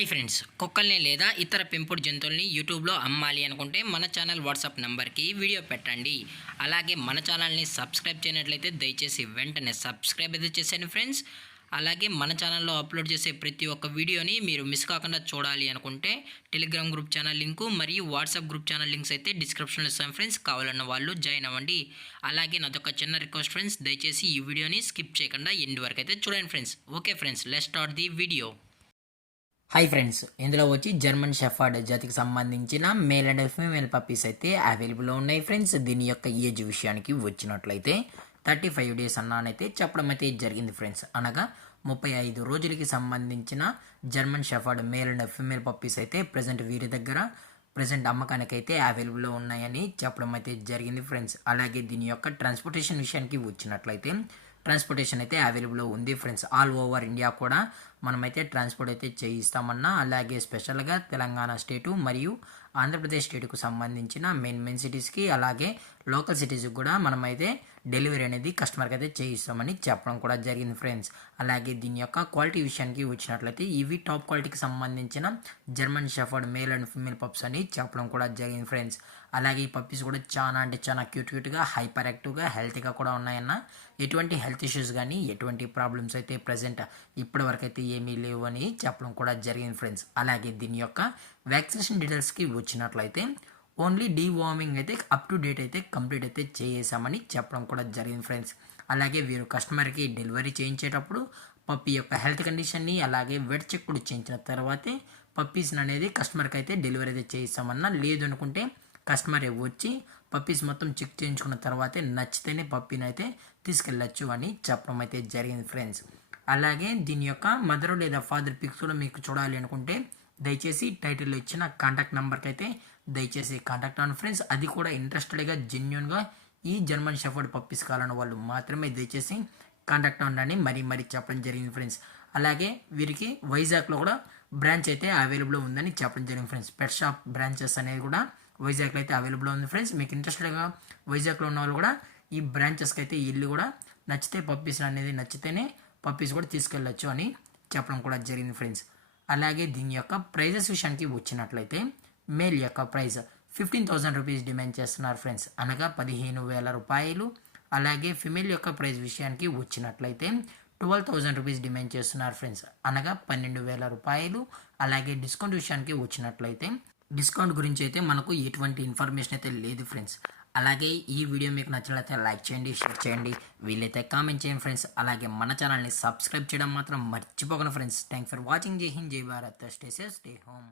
Hi friends, కుక్కల్ని లేదా ఇతర పెంపుడు జంతువుల్ని యూట్యూబ్లో అమ్మాలి అనుకుంటే మన ఛానల్ వాట్సాప్ నెంబర్కి వీడియో పెట్టండి. అలాగే మన ఛానల్ని సబ్స్క్రైబ్ చేయనట్లయితే దయచేసి వెంటనే సబ్స్క్రైబ్ అయితే చేసేయండి ఫ్రెండ్స్. అలాగే మన ఛానల్లో అప్లోడ్ చేసే ప్రతి ఒక్క వీడియోని మీరు మిస్ కాకుండా చూడాలి అనుకుంటే టెలిగ్రామ్ గ్రూప్ ఛానల్ లింకు మరియు వాట్సాప్ గ్రూప్ ఛానల్ లింక్స్ అయితే డిస్క్రిప్షన్లో ఇస్తాను ఫ్రెండ్స్. కావాలన్న వాళ్ళు జాయిన్ అవ్వండి. అలాగే నాదొక చిన్న రిక్వెస్ట్ ఫ్రెండ్స్, దయచేసి ఈ వీడియోని స్కిప్ చేయకుండా ఎండ్ వరకు అయితే చూడండి friends. Okay friends, let's start the video. Hi friends, ఇందులో వచ్చి జర్మన్ షెఫర్డ్ జాతికి సంబంధించిన మేల్ అండ్ ఫీమేల్ పప్పీస్ అయితే అవైలబుల్లో ఉన్నాయి ఫ్రెండ్స్. దీని యొక్క ఏజ్ విషయానికి వచ్చినట్లయితే 35 days అన్నానైతే చెప్పడం అయితే జరిగింది ఫ్రెండ్స్. అనగా 35 రోజులకి సంబంధించిన German shepherd male and female puppies అయితే ప్రజెంట్ వీరి దగ్గర అమ్మకానికి అయితే అవైలబుల్లో ఉన్నాయని చెప్పడం అయితే జరిగింది ఫ్రెండ్స్. అలాగే దీని యొక్క ట్రాన్స్పోర్టేషన్ విషయానికి వచ్చినట్లయితే ట్రాన్స్పోర్టేషన్ అయితే అవైలబుల్లో ఉంది ఫ్రెండ్స్. ఆల్ ఓవర్ ఇండియా కూడా మనమైతే ట్రాన్స్పోర్ట్ అయితే చేయిస్తామన్నా. అలాగే స్పెషల్గా తెలంగాణ స్టేటు మరియు ఆంధ్రప్రదేశ్ స్టేట్కు సంబంధించిన మెయిన్ సిటీస్కి అలాగే లోకల్ సిటీస్కి కూడా మనమైతే డెలివరీ అనేది కస్టమర్కి అయితే చేయిస్తామని చెప్పడం కూడా జరిగింది ఫ్రెండ్స్. అలాగే దీని యొక్క క్వాలిటీ విషయానికి వచ్చినట్లయితే ఇవి టాప్ క్వాలిటీకి సంబంధించిన German shepherd male and female pups అని చెప్పడం కూడా జరిగింది ఫ్రెండ్స్. అలాగే ఈ పప్పీస్ కూడా చాలా క్యూట్గా హైపర్ యాక్టివ్గా హెల్తీగా కూడా ఉన్నాయన్న. ఎటువంటి హెల్త్ ఇష్యూస్ కానీ ఎటువంటి ప్రాబ్లమ్స్ అయితే ప్రజెంట్ ఇప్పటి వరకు అయితే ఏమీ లేవు అని చెప్పడం కూడా జరిగింది ఫ్రెండ్స్. అలాగే దీని యొక్క వ్యాక్సినేషన్ డీటెయిల్స్కి వచ్చినట్లయితే ఓన్లీ డీవార్మింగ్ అయితే అప్ టు డేట్ అయితే కంప్లీట్ అయితే చేసామని చెప్పడం కూడా జరిగింది ఫ్రెండ్స్. అలాగే వీరు కస్టమర్కి డెలివరీ చేయించేటప్పుడు పప్పీ యొక్క హెల్త్ కండిషన్ని అలాగే వెట్ చెక్ కూడా చేయించిన తర్వాతే పప్పీస్ని అనేది కస్టమర్కి అయితే డెలివరీ అయితే చేయిస్తామన్నా. లేదు అనుకుంటే కస్టమర్ వచ్చి పప్పీస్ మొత్తం చెక్ చేయించుకున్న తర్వాతే నచ్చితేనే పప్పీని అయితే తీసుకెళ్ళచ్చు అని చెప్పడం అయితే జరిగింది ఫ్రెండ్స్. అలాగే దీని యొక్క మదర్ లేదా ఫాదర్ పిక్స్ కూడా మీకు చూడాలి అనుకుంటే దయచేసి టైటిల్లో ఇచ్చిన కాంటాక్ట్ నెంబర్కి అయితే దయచేసి కాంటాక్ట్ అవ్వండి ఫ్రెండ్స్. అది కూడా ఇంట్రెస్టెడ్గా జెన్యున్గా ఈ జర్మన్ షెఫర్డ్ పప్పీస్ కావాలన్న వాళ్ళు మాత్రమే దయచేసి కాంటాక్ట్ అవ్వండి మరీ చెప్పడం జరిగింది ఫ్రెండ్స్. అలాగే వీరికి వైజాగ్లో కూడా బ్రాంచ్ అయితే అవైలబుల్ ఉందని చెప్పడం జరిగింది ఫ్రెండ్స్. పెట్ షాప్ బ్రాంచెస్ అనేది కూడా వైజాగ్లో అయితే అవైలబుల్ ఉంది ఫ్రెండ్స్. మీకు ఇంట్రెస్టెడ్గా వైజాగ్లో ఉన్న వాళ్ళు కూడా ఈ బ్రాంచెస్కి అయితే ఇల్లు కూడా నచ్చితే పప్పీస్ అనేది నచ్చితేనే పప్పీస్ కూడా తీసుకెళ్ళచ్చు అని చెప్పడం కూడా జరిగింది ఫ్రెండ్స్. అలాగే దీని యొక్క ప్రైజెస్ విషయానికి వచ్చినట్లయితే మేల్ యొక్క ప్రైస్ 15,000 రూపీస్ డిమాండ్ చేస్తున్నారు ఫ్రెండ్స్, అనగా 15,000 రూపాయలు. అలాగే ఫిమేల్ యొక్క ప్రైస్ విషయానికి వచ్చినట్లయితే 12,000 రూపీస్ డిమాండ్ చేస్తున్నారు ఫ్రెండ్స్, అనగా 12,000 రూపాయలు. అలాగే డిస్కౌంట్ విషయానికి వచ్చినట్లయితే డిస్కౌంట్ గురించి అయితే మనకు ఎటువంటి ఇన్ఫర్మేషన్ అయితే లేదు ఫ్రెండ్స్. అలాగే ఈ వీడియో మీకు నచ్చినట్లయితే లైక్ చేయండి, షేర్ చేయండి, వీలైతే కామెంట్ చేయండి ఫ్రెండ్స్. అలాగే మన ఛానల్ని సబ్స్క్రైబ్ చేయడం మాత్రం మర్చిపోకండి ఫ్రెండ్స్. Thanks for watching. జై హింద్, జై Bharat, stay safe, stay home.